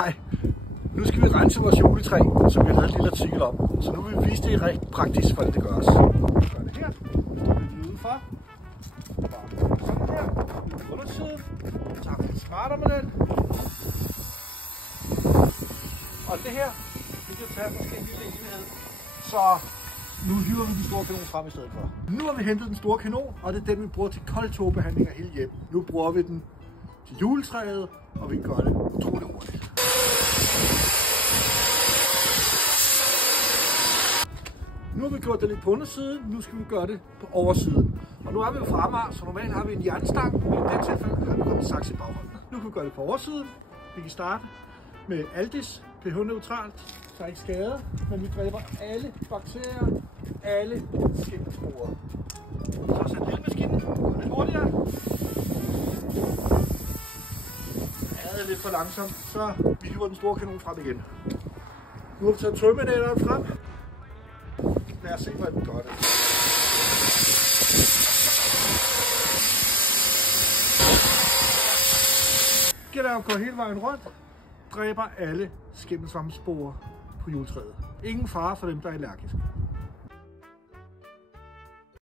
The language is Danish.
Hej. Nu skal vi rense vores juletræ, som vi har lavet en lille artikel om. Så nu vil vi vise det rigtig praktisk, hvordan det gøres. Vi gør det her. Står vi udenfor. Bare sådan her. I undersiden. Så tager vi lidt smartere med den. Og det her, vi kan tage måske en lille enhed. Så nu hiver vi den store kanon frem i stedet for. Nu har vi hentet den store kanon, og det er den, vi bruger til koldtogbehandling af hele hjem. Nu bruger vi den til juletræet, og vi gør det utroligt hurtigt. Nu har vi gjort det lidt på undersiden, nu skal vi gøre det på oversiden. Og nu er vi jo fra Amager, så normalt har vi en jernstang, men i det tilfælde har vi kun en saks i baghånden. Nu kan vi gøre det på oversiden. Vi kan starte med Aldis, pH-neutralt, så ikke skade, men vi dræber alle bakterier, alle skimmelssporer. Så sæt lille maskinen, går lidt hurtigere. Det er lidt for langsomt, så vi hiver den store kanon frem igen. Nu har vi taget tømmermænderen frem. Lad os se, hvordan den gør det. Gælder at gå hele vejen rundt, dræber alle skimmelsvampesporer på juletræet. Ingen fare for dem, der er allergiske.